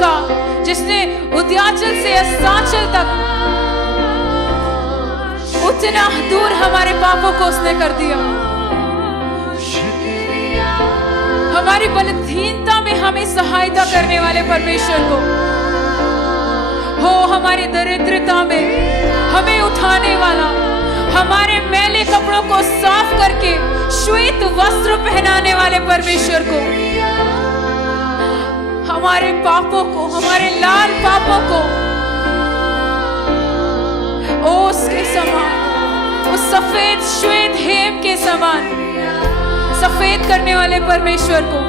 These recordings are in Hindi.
का, जिसने उद्याचल से अस्ताचल तक उतना दूर हमारे पापों को उसने कर दिया। हमारी बलहीनता में हमें सहायता करने वाले परमेश्वर को, हो हमारी दरिद्रता में हमें उठाने वाला, हमारे मैले कपड़ों को साफ करके श्वेत वस्त्र पहनाने वाले परमेश्वर को, हमारे पापों को, हमारे लाल पापों को ओस के समान, उस सफेद श्वेत हेम के समान सफेद करने वाले परमेश्वर को।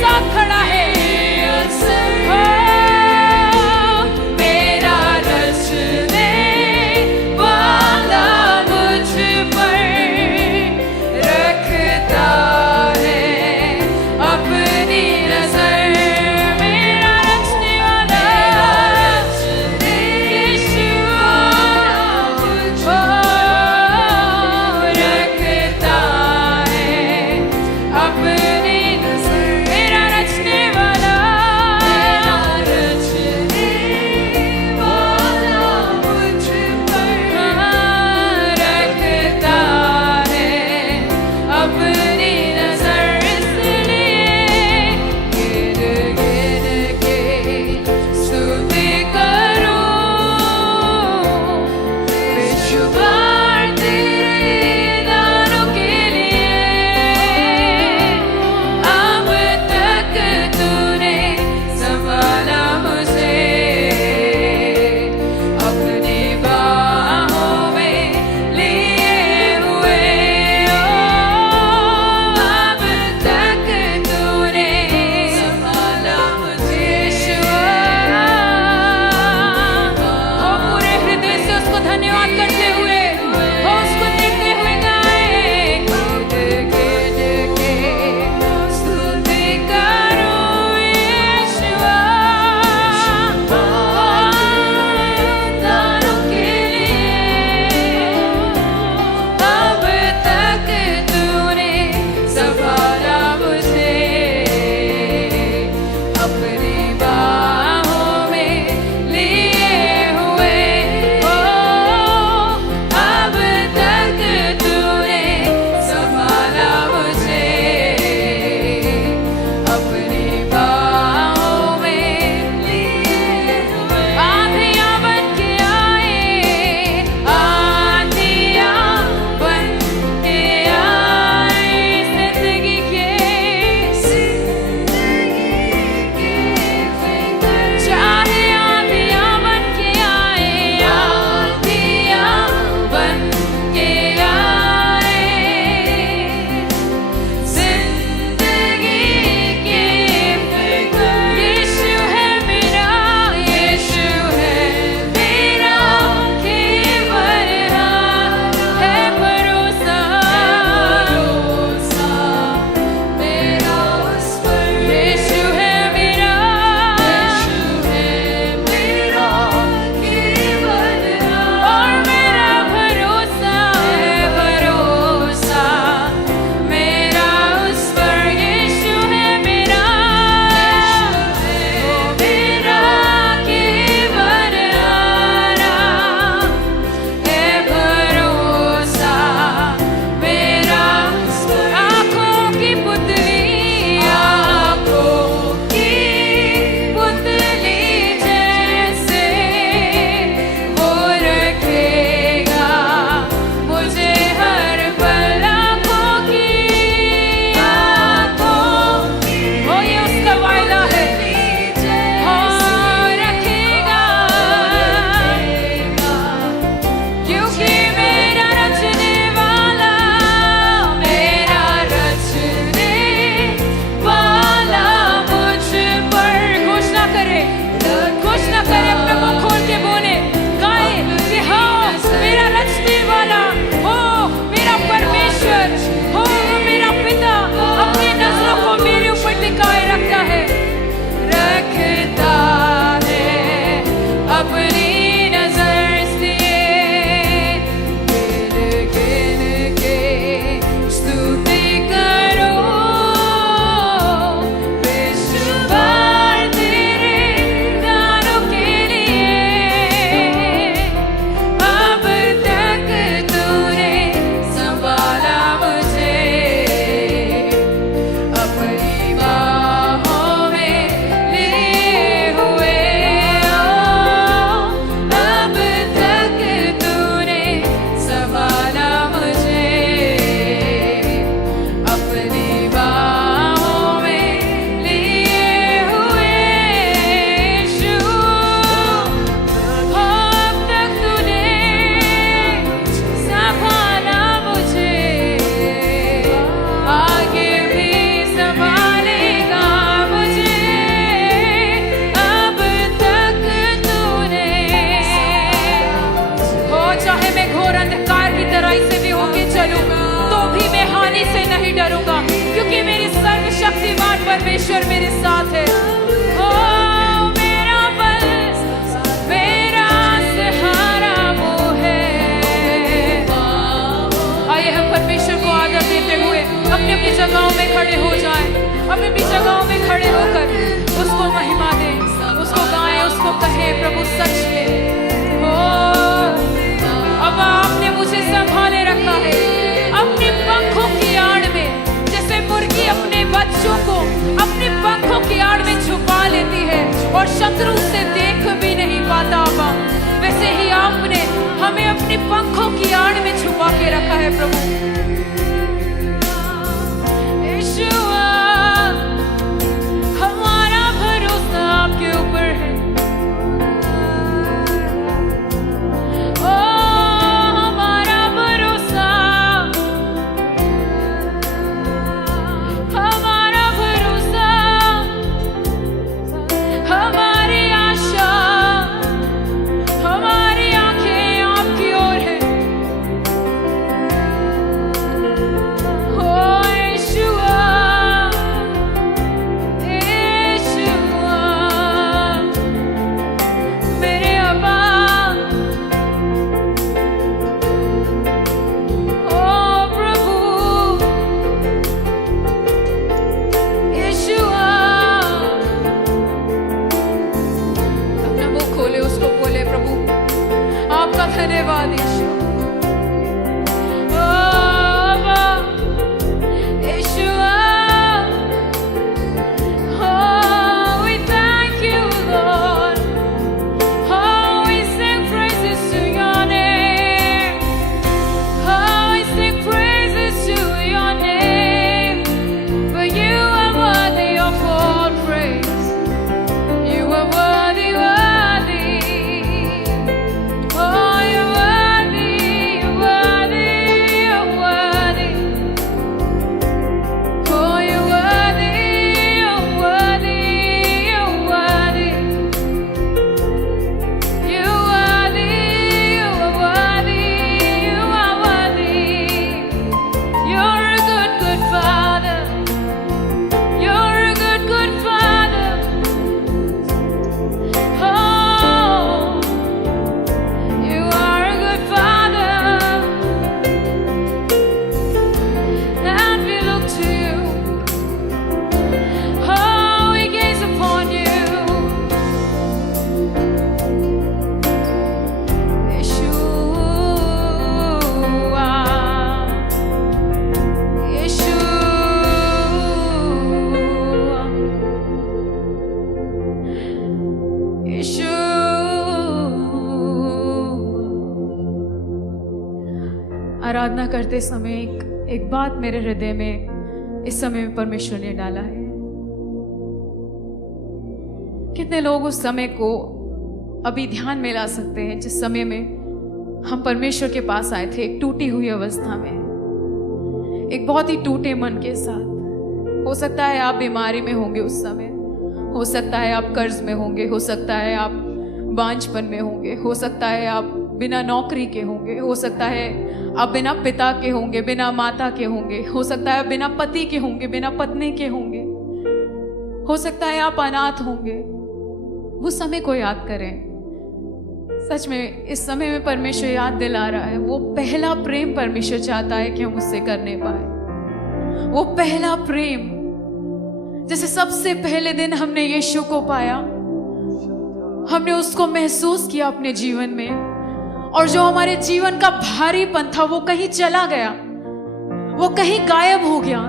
साथ खड़ा है। हो, मेरा रचने वाला मुझ पर रखता है अपनी नजर। मेरा रचने वाला यीशु मुझ पर रखता है अपनी नजर। मेरा रचने वाला परमेश्वर मेरे साथ है। ओ मेरा बल, मेरा सहारा वो है। आइए हम परमेश्वर को आदर देते हुए अपनी अपनी जगहों में खड़े हो जाएं, अपनी अपनी जगहों में खड़े होकर उसको महिमा दें, उसको गाएं, उसको कहें, प्रभु सच में हो अब आपने मुझे संभाले रखा है अपने पंखों की आड़ में। जैसे मुर्गी अपने बच्चों को अपने पंखों की आड़ में छुपा लेती है और शत्रु उसे देख भी नहीं पाता, अब्बा वैसे ही आपने हमें अपने पंखों की आड़ में छुपा के रखा है प्रभु। यीशुआ हमारा भरोसा आपके ऊपर है। धन्यवाद यीशु। आराधना करते समय एक बात मेरे हृदय में इस समय में परमेश्वर ने डाला है। कितने लोग उस समय को अभी ध्यान में ला सकते हैं जिस समय में हम परमेश्वर के पास आए थे, एक टूटी हुई अवस्था में, एक बहुत ही टूटे मन के साथ। हो सकता है आप बीमारी में होंगे उस समय, हो सकता है आप कर्ज में होंगे, हो सकता है आप बांझपन में होंगे, हो सकता है आप बिना नौकरी के होंगे, हो सकता है आप बिना पिता के होंगे, बिना माता के होंगे, हो सकता है बिना पति के होंगे, बिना पत्नी के होंगे, हो सकता है आप अनाथ होंगे। उस समय को याद करें। सच में इस समय में परमेश्वर याद दिला रहा है, वो पहला प्रेम परमेश्वर चाहता है कि हम उससे करने पाए। वो पहला प्रेम, जैसे सबसे पहले दिन हमने यीशु को पाया, हमने उसको महसूस किया अपने जीवन में, और जो हमारे जीवन का भारीपन था वो कहीं चला गया, वो कहीं गायब हो गया,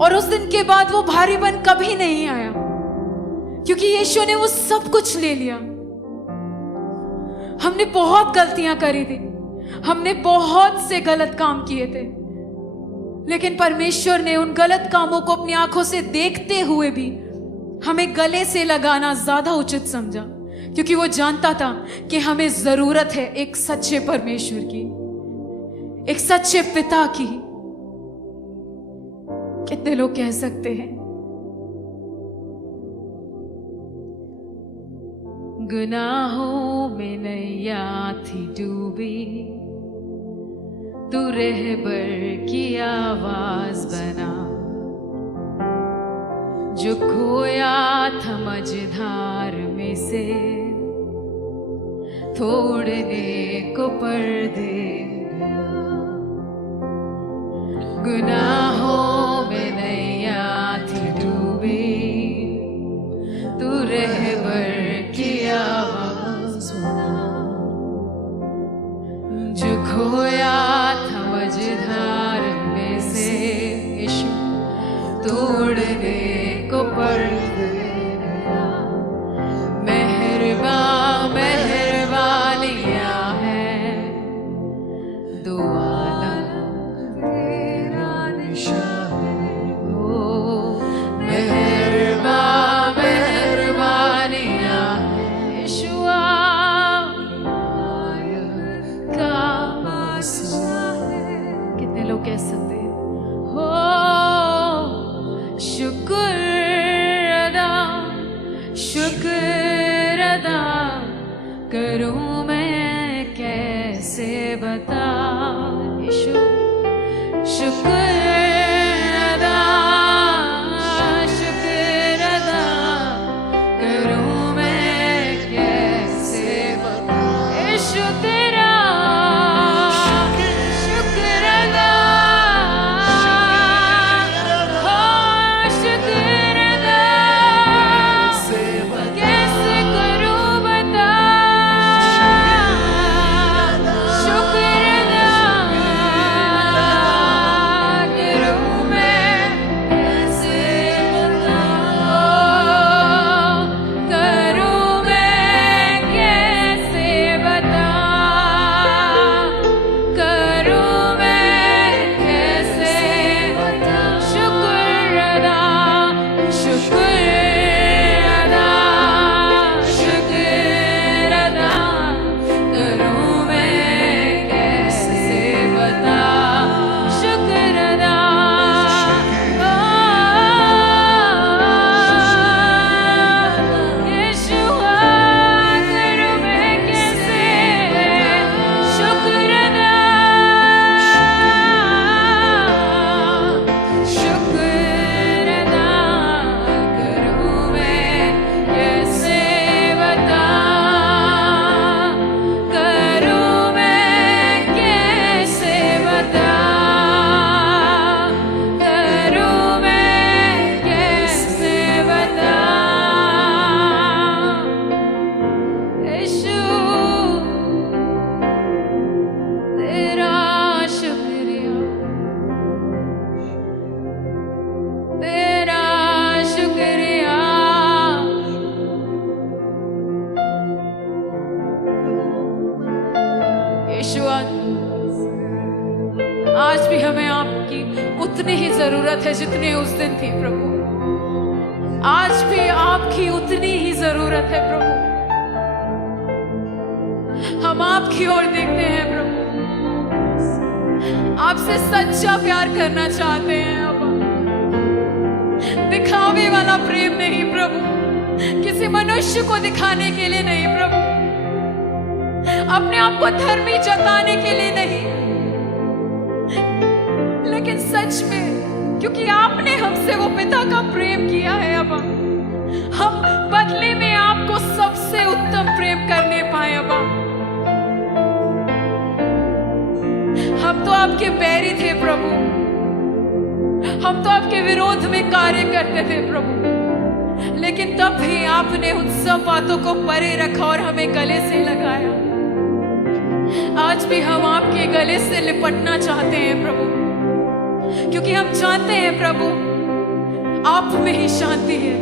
और उस दिन के बाद वो भारीपन कभी नहीं आया, क्योंकि यीशु ने वो सब कुछ ले लिया। हमने बहुत गलतियां करी थी, हमने बहुत से गलत काम किए थे, लेकिन परमेश्वर ने उन गलत कामों को अपनी आंखों से देखते हुए भी हमें गले से लगाना ज्यादा उचित समझा, क्योंकि वो जानता था कि हमें जरूरत है एक सच्चे परमेश्वर की, एक सच्चे पिता की। कितने लोग कह सकते हैं गुनाहों में नैया थी डूबी, तू रहबर की आवाज बना, जो खोया था मझधार में से तोड़ने को पर्दे गुनाहों में नैया थी डूबी तू रहबर की आवाज सुना जो खोया था मझधार में से यीशु तोड़ने को पर्दे मेहरबानिया है दो आलम तेरा निशान हो मेहरबानिया यीशुआ का मसीहा है। कितने लोग कह सकते हैं हो शुक्र अदा करूं मैं कैसे बता यीशु शुक्र अदा करूं मैं कैसे बता यीशु तेरा शुक्र अदा हो शुक्र अदा कैसे करूं बता शुक्र अदा करूं मैं कैसे बता करूं मैं कैसे बता करूं मैं कैसे बता शुक्र अदा करूं मैं कैसे बता शुक्र अदा यीशुआ करूं मैं कैसे शुक्र अदा करूं मैं कैसे बता करूं मैं कैसे बता करूं मैं कैसे बता यीशु तेरा शुक्रिया तेरा शुक्रिया यीशुआ आज भी हमें आपकी उतनी ही जरूरत है जितनी उस दिन थी प्रभु आज भी आपकी उतनी ही जरूरत है प्रभु हम आपकी ओर देखते हैं प्रभु आपसे सच्चा प्यार करना चाहते हैं अब दिखावे वाला प्रेम नहीं प्रभु किसी मनुष्य को दिखाने के लिए नहीं प्रभु अपने आप को धर्मी जताने के लिए नहीं लेकिन सच में क्योंकि आपने हमसे वो पिता का प्रेम किया है अब हम बदले में आपको सबसे उत्तम प्रेम करने पाए अब हम तो आपके बैरी थे प्रभु हम तो आपके विरोध में कार्य करते थे प्रभु लेकिन तब भी आपने उन सब बातों को परे रखा और हमें गले से लगाया आज भी हम आपके गले से लिपटना चाहते हैं प्रभु क्योंकि हम जानते हैं प्रभु आप में ही शांति है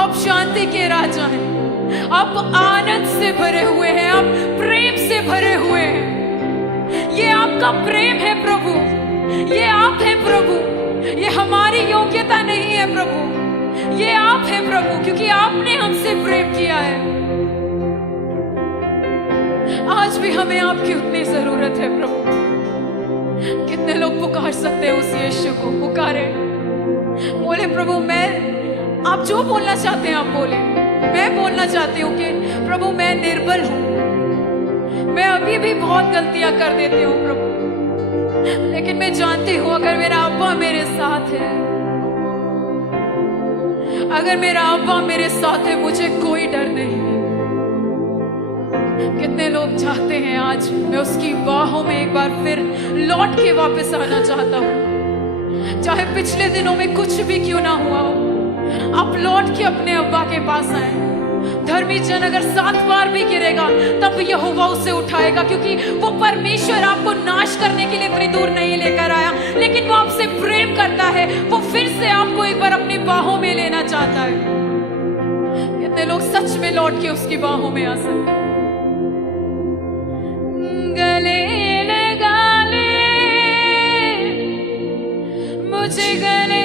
आप शांति के राजा हैं आप आनंद से भरे हुए हैं आप प्रेम से भरे हुए हैं ये आपका प्रेम है प्रभु ये आप हैं प्रभु ये हमारी योग्यता नहीं है प्रभु ये आप हैं प्रभु क्योंकि आपने हमसे प्रेम किया है आज भी हमें आपकी उतनी जरूरत है प्रभु कितने लोग पुकार सकते हैं उस यीशु को पुकारे बोले प्रभु मैं आप जो बोलना चाहते हैं आप बोले मैं बोलना चाहती हूँ कि प्रभु मैं निर्बल हूँ मैं अभी भी बहुत गलतियां कर देती हूँ प्रभु लेकिन मैं जानती हूँ अगर मेरा अब्बा मेरे साथ है अगर मेरा अब्बा मेरे साथ है मुझे कोई डर नहीं है। कितने लोग चाहते हैं आज मैं उसकी बाहों में एक बार फिर लौट के वापस आना चाहता हूँ, चाहे पिछले दिनों में कुछ भी क्यों ना हुआ हो। आप लौट के अपने अब्बा के पास आए। धर्मी जन अगर 7 बार भी गिरेगा तब यहोवा उसे उठाएगा, क्योंकि वो परमेश्वर आपको नाश करने के लिए इतनी दूर नहीं लेकर आया, लेकिन वो आपसे प्रेम करता है। वो फिर से आपको एक बार अपनी बाहों में लेना चाहता है। कितने लोग सच में लौट के उसकी बाहों में आ सकते हैं। गले लगा ले मुझे, गले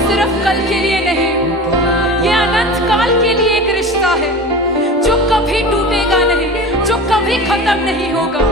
सिर्फ कल के लिए नहीं, ये अनंत काल के लिए एक रिश्ता है जो कभी टूटेगा नहीं, जो कभी खत्म नहीं होगा।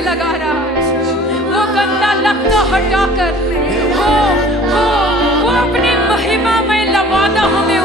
लगा रहा है वो गंदा लगता हटाकर वो अपनी महिमा में लवादा हमें